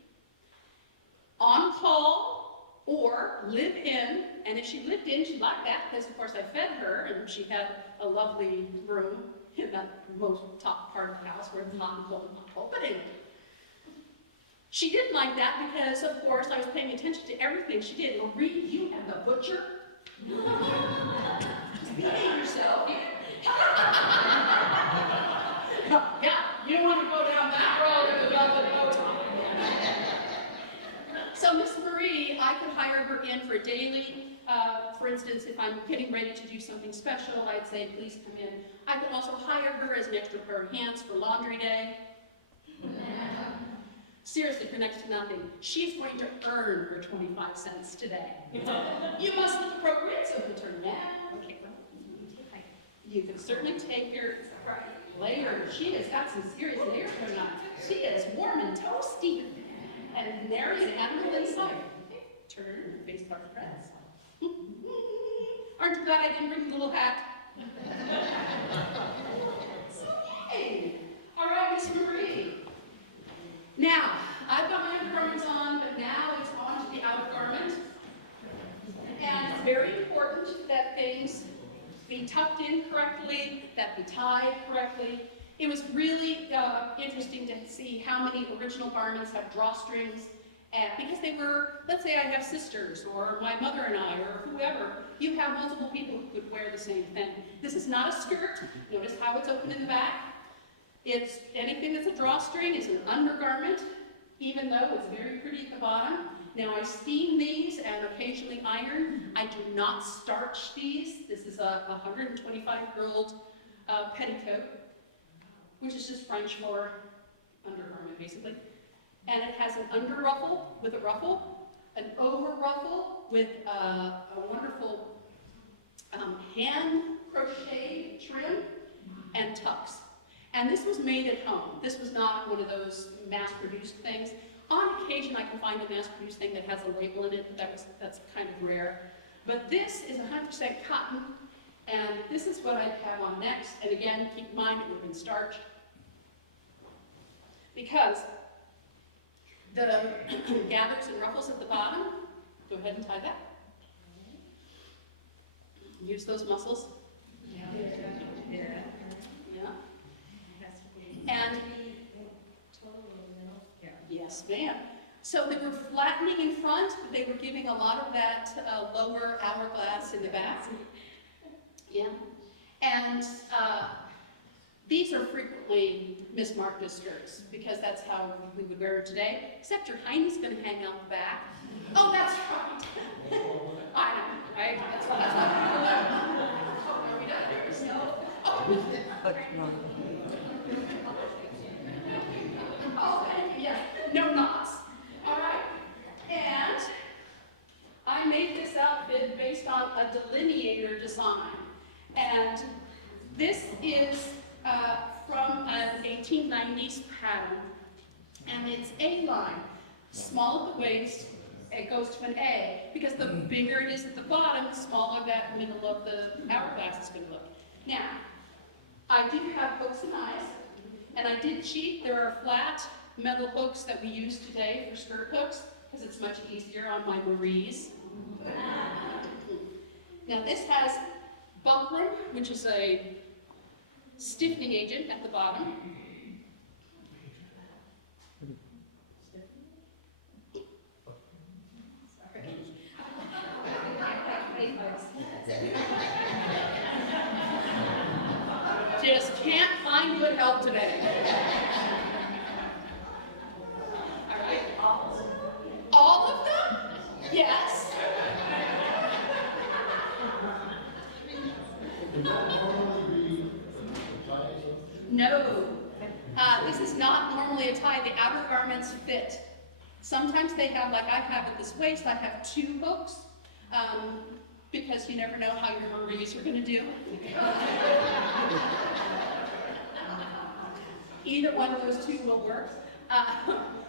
on call, or live in. And if she lived in, she'd like that, because of course I fed her, and she had a lovely room in that most top part of the house where it's hot and cold and hot and cold. But anyway, She didn't like that because, of course, I was paying attention to everything she did. Marie, you and the butcher? Just behave yourself. Yeah, you don't want to go down that road of the velvet bow tie. So Miss Marie, I could hire her in for a daily. For instance, if I'm getting ready to do something special, I'd say, please come in. I could also hire her as an extra pair of hands for laundry day. Seriously, for next to nothing. She's going to earn her 25 cents today. You must look appropriate, so we'll turn down. Okay, well, you can certainly take your layers. She has got some serious layers going on. She is warm and toasty. And nary an animal inside. Okay, turn, face towards the press. Aren't you glad I didn't bring the little hat? Okay. All right, Miss Marie. Now, I've got my undergarments on, but now it's on to the outer garment. And it's very important that things be tucked in correctly, that be tied correctly. It was really interesting to see how many original garments have drawstrings, and because they were, let's say I have sisters, or my mother and I, or whoever, you have multiple people who could wear the same thing. This is not a skirt. Notice how it's open in the back. It's anything that's a drawstring is an undergarment, even though it's very pretty at the bottom. Now I steam these and occasionally iron. I do not starch these. This is a 125-year-old petticoat, which is just French for undergarment, basically. And it has an under ruffle with a ruffle, an over ruffle with a wonderful hand crochet trim, and tucks. And this was made at home. This was not one of those mass-produced things. On occasion, I can find a mass-produced thing that has a label in it, but that's kind of rare. But this is 100% cotton, and this is what I'd have on next. And again, keep in mind, it would have been starched. Because the gathers and ruffles at the bottom, go ahead and tie that. Use those muscles. Yeah. And yes, ma'am. So they were flattening in front, but they were giving a lot of that lower hourglass in the back. Yeah. And these are frequently mismarked as skirts, because that's how we would wear them today, except your hiney's going to hang out the back. Oh, that's right. I know, right? That's right. Oh, are we done here? No. Oh, yeah, no knots. All right. And I made this outfit based on a delineator design. And this is from an 1890s pattern. And it's A-line, small at the waist, it goes to an A, because the bigger it is at the bottom, the smaller that middle of the hourglass is going to look. Now, I do have hooks and eyes, and I did cheat. There are flat metal hooks that we use today for skirt hooks, because it's much easier on my Maries. Now this has buckram, which is a stiffening agent at the bottom. Just can't find good help today. All right. All of them? Yes. No. This is not normally a tie. The outer garments fit. Sometimes they have, like I have at this waist, I have 2 hooks. Because you never know how your Maries are going to do. Either one of those 2 will work.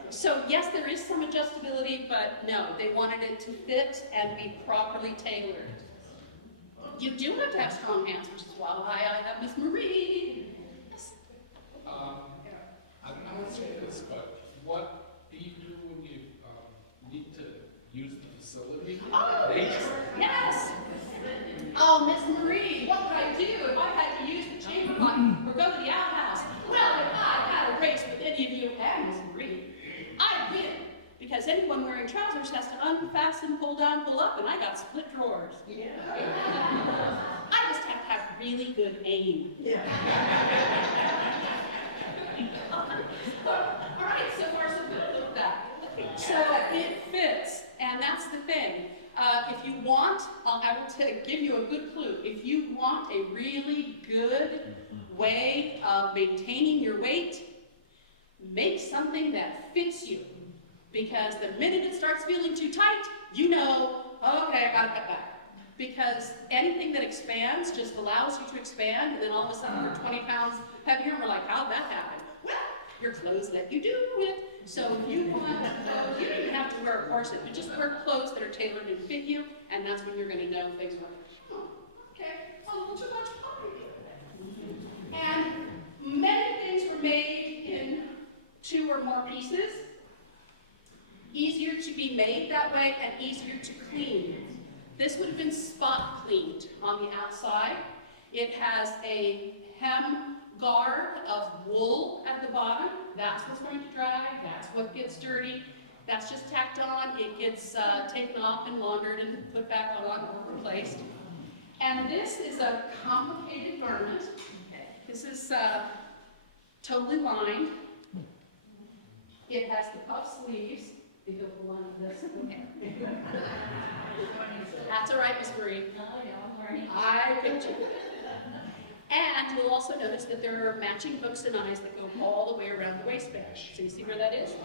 So yes, there is some adjustability, but no, they wanted it to fit and be properly tailored. You do have to have strong hands, which is why I have Miss Marie. Yes. I'm not saying this, but what do you do when you need to use the facility? Oh, yes. Oh, Miss Marie, what would I do if I had to use the chamber pot or go to the outhouse? Well, if I had a race with any of you and Miss Marie, I'd win. because anyone wearing trousers has to unfasten, pull down, pull up, and I got split drawers. Yeah. I just have to have really good aim. Yeah. All right, so far so good. Look at that. So it fits, and that's the thing. If you want, I will give you a good clue. If you want a really good way of maintaining your weight, make something that fits you. Because the minute it starts feeling too tight, you know, okay, I gotta cut back. Because anything that expands just allows you to expand, and then all of a sudden you're 20 pounds heavier, and we're like, how'd that happen? Well, your clothes let you do it. So if you want clothes, you don't even have to wear a corset, but just wear clothes that are tailored and fit you, and that's when you're gonna know things are like, oh, okay, a little too much poppy. And many things were made in 2 or more pieces. Easier to be made that way and easier to clean. This would have been spot cleaned on the outside. It has a hem guard of wool at the bottom. That's what's going to dry, that's what gets dirty. That's just tacked on. It gets taken off and laundered and put back on or replaced. And this is a complicated garment. This is totally lined. It has the puff sleeves. That's all right, Miss Marie. I picked you. And you'll also notice that there are matching hooks and eyes that go all the way around the waistband. So you see where that is? So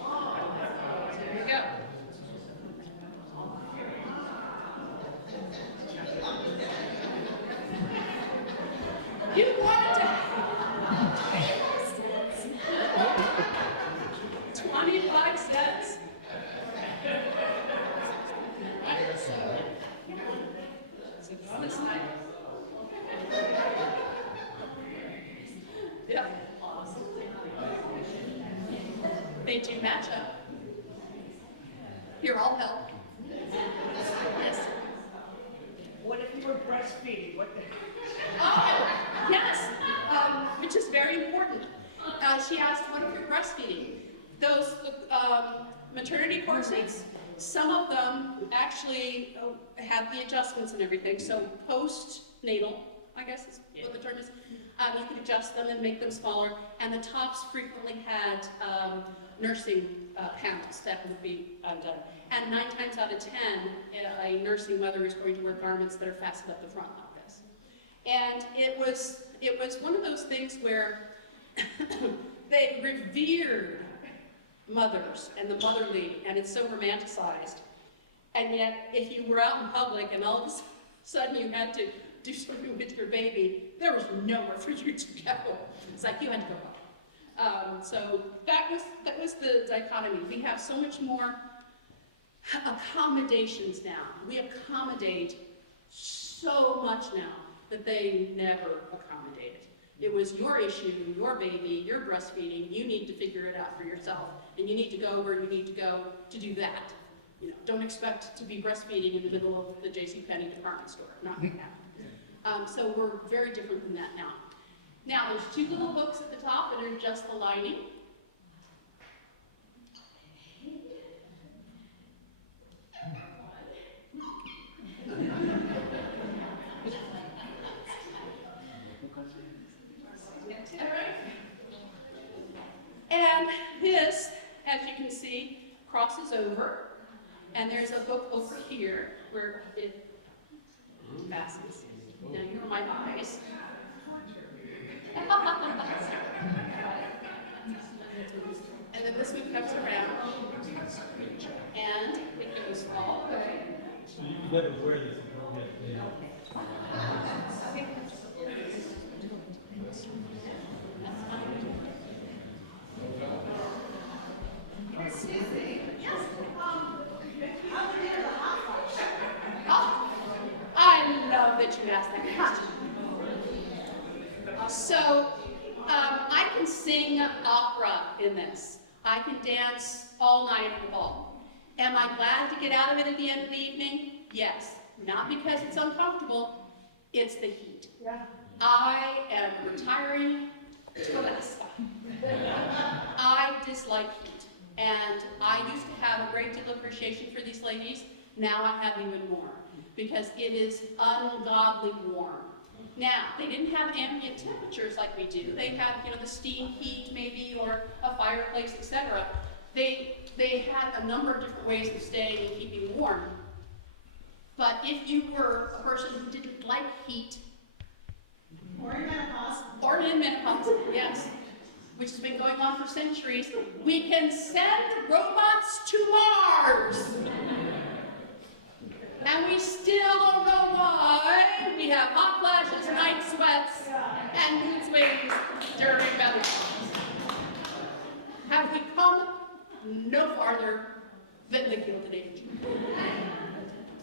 there you go. You wanted to 25 cents. Yeah. They do match up. Here, I'll help. Yes. What if you were breastfeeding? What the? Oh, yes, which is very important. She asked, what if you're breastfeeding? Those maternity corsets, some of them actually have the adjustments and everything. So postnatal, I guess is what the term is, you could adjust them and make them smaller. And the tops frequently had nursing panels that would be undone. And 9 times out of 10, a nursing mother is going to wear garments that are fastened up the front like this. And it was one of those things where they revered mothers and the motherly, and it's so romanticized. And yet, if you were out in public and all of a sudden you had to do something with your baby, there was nowhere for you to go. It's like you had to go home. So that was the dichotomy. We have so much more accommodations now. We accommodate so much now that they never accommodated. It was your issue, your baby, your breastfeeding. You need to figure it out for yourself, and you need to go where you need to go to do that. You know, don't expect to be breastfeeding in the middle of the JCPenney department store. Not going to happen. So we're very different than that now. Now, there's 2 little hooks at the top that are just the lining. And this, as you can see, crosses over, and there's a hook over here where it fastens. Now you're my eyes. And then this one comes around, and it goes all the way. So you can never wear this if you don't get it. I love that you asked that question. So, I can sing opera in this. I can dance all night at the ball. Am I glad to get out of it at the end of the evening? Yes. Not because it's uncomfortable, it's the heat. Yeah. I am retiring to Alaska. I dislike heat. And I used to have a great deal of appreciation for these ladies. Now I have even more, because it is ungodly warm. Now, they didn't have ambient temperatures like we do. They had, the steam heat maybe, or a fireplace, etc. They had a number of different ways of staying and keeping warm. But if you were a person who didn't like heat, Or in menopause. or in menopause, yes, which has been going on for centuries, we can send robots to Mars. And we still don't know why we have hot flashes, night sweats, and mood swings during menopause. Have we come no farther than the Gilded Age?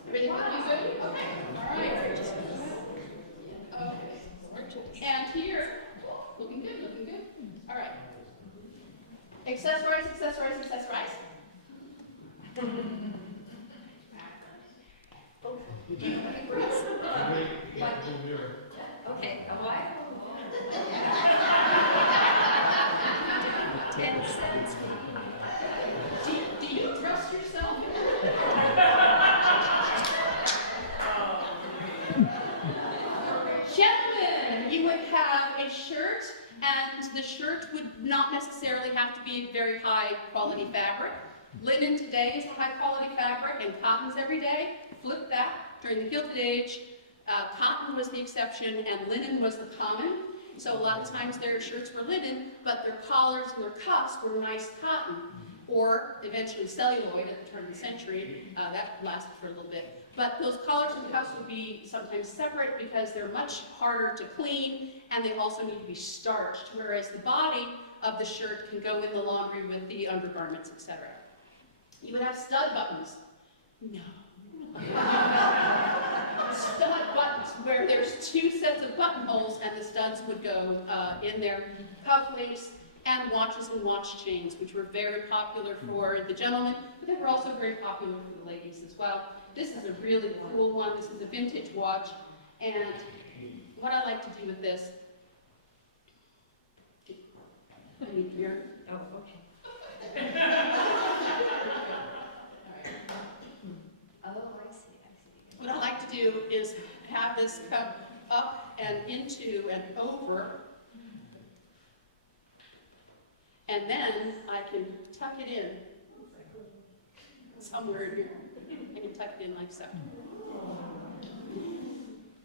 Everything good? Okay. All right. Okay. And here, looking good, looking good. All right. Accessorize, accessorize, accessorize. Okay, a what? 10 cents. Do you trust yourself? Gentlemen, you would have a shirt, and the shirt would not necessarily have to be very high quality fabric. Linen today is a high quality fabric, and cotton's every day. Flip that. During the Gilded Age, cotton was the exception and linen was the common. So a lot of times their shirts were linen, but their collars and their cuffs were nice cotton, or eventually celluloid at the turn of the century. That lasted for a little bit. But those collars and cuffs would be sometimes separate because they're much harder to clean, and they also need to be starched, whereas the body of the shirt can go in the laundry with the undergarments, etc. You would have stud buttons. No. Stud buttons, where there's two sets of buttonholes and the studs would go in there. Cufflinks and watches and watch chains, which were very popular for the gentlemen, but they were also very popular for the ladies as well. This is a really cool one. This is a vintage watch, and what I like to do with this, I need beer. Oh, okay. Oh, I see. What I like to do is have this come up and into and over, and then I can tuck it in somewhere in here. I can tuck it in like so.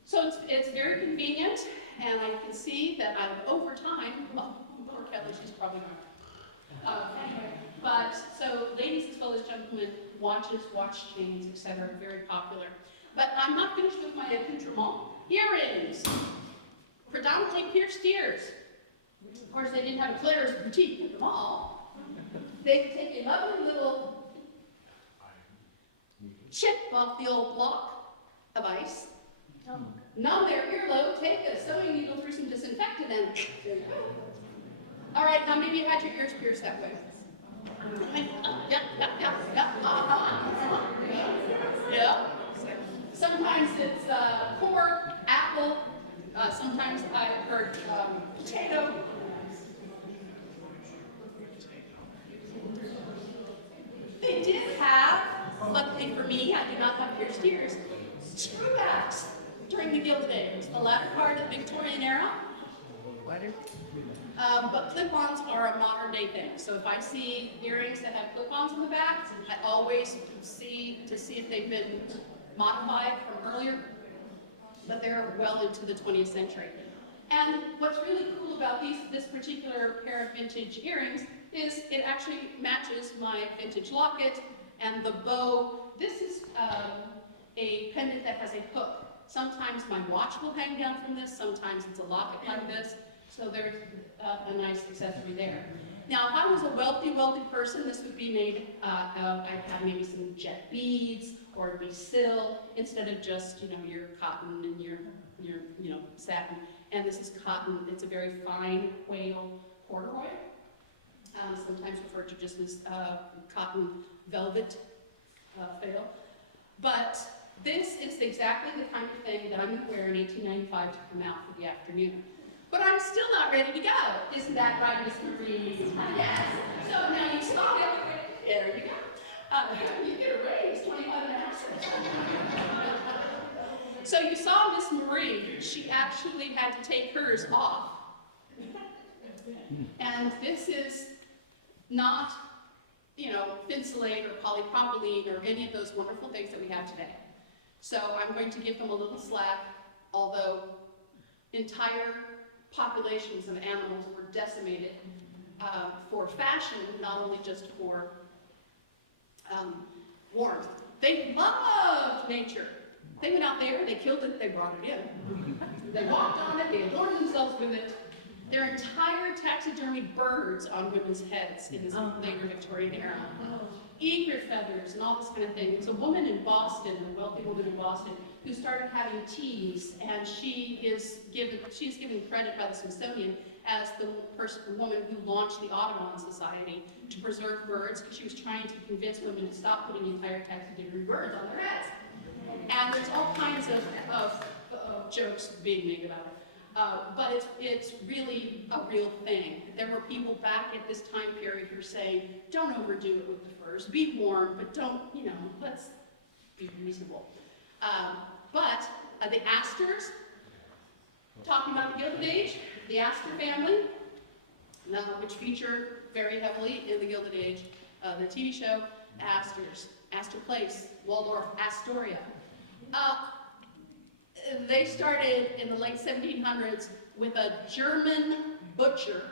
So it's very convenient, and I can see that I'm over time. Oh, poor Kelly, she's probably gone. Anyway, but so ladies as well as gentlemen, watches, watch chains, etc., are very popular. But I'm not finished with my accoutrement. Earrings, predominantly pierced ears. Of course, they didn't have a Claire's boutique at the mall. They could take a lovely little chip off the old block of ice, numb their earlobe, take a sewing needle through some disinfectant, and there you go. All right, now maybe you had your ears pierced that way. Yeah. Sometimes it's corn, apple. Sometimes I've heard potato. They did have, luckily for me, I do not have pierced ears, screwbacks during the Gilded Age, the latter part of the Victorian era. But clip-ons are a modern day thing. So if I see earrings that have clip-ons on the back, I always see if they've been modified from earlier, but they're well into the 20th century. And what's really cool about this particular pair of vintage earrings is it actually matches my vintage locket and the bow. This is a pendant that has a hook. Sometimes my watch will hang down from this, sometimes it's a locket like this. So there's a nice accessory there. Now, if I was a wealthy person, this would be made I'd have maybe some jet beads, or it'd be sill, instead of just, your cotton and your satin. And this is cotton. It's a very fine whale corduroy, sometimes referred to just as cotton velvet fail. But this is exactly the kind of thing that I'm going to wear in 1895 to come out for the afternoon. But I'm still not ready to go. Isn't that right, Miss Marie? Yes. So now you stop it. You get a raise, 25 and a half cents. So you saw Miss Marie, she actually had to take hers off. And this is not, Thinsulate or polypropylene or any of those wonderful things that we have today. So I'm going to give them a little slack, although entire populations of animals were decimated for fashion, not only just for warmth. They loved nature. They went out there, they killed it, they brought it in. They walked on it, they adorned themselves with it. There are entire taxidermy birds on women's heads in this later Victorian era. Egret feathers and all this kind of thing. It's a woman in Boston, a wealthy woman in Boston, who started having teas, and she is given credit by the Smithsonian as the woman who launched the Audubon Society to preserve birds, because she was trying to convince women to stop putting entire taxidermy birds on their heads. And there's all kinds of jokes being made about it. But it's really a real thing. There were people back at this time period who were saying, don't overdo it with the furs. Be warm, but don't, let's be reasonable. But the Astors, talking about the Gilded Age, the Astor family, which feature very heavily in the Gilded Age, the TV show, Astors, Astor Place, Waldorf, Astoria. They started in the late 1700s with a German butcher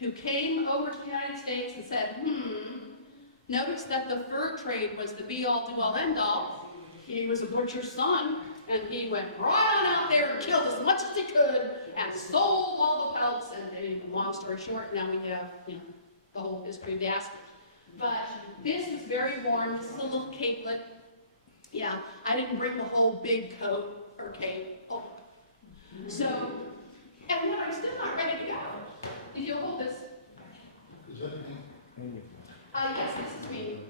who came over to the United States and said, noticed that the fur trade was the be-all, do-all, end-all. He was a butcher's son, and he went right on out there and killed as much as he could and sold all the pelts. And long story short, now we have the whole history of the Astors. But this is very warm. This is a little capelet. Yeah, I didn't bring the whole big coat or cape. Oh. So, and I'm still not ready to go. If you'll hold this. Is that me? Yes, this is me.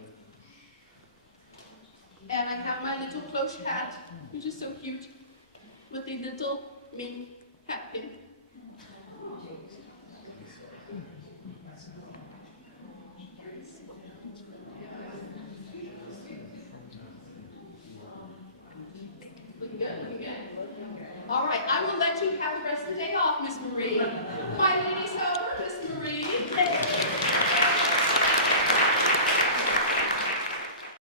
And I have my little cloche hat, which is so cute, with the little mink hat pin. Looking good, looking good. All right, I will let you have the rest of the day off, Miss Marie. Bye, ladies.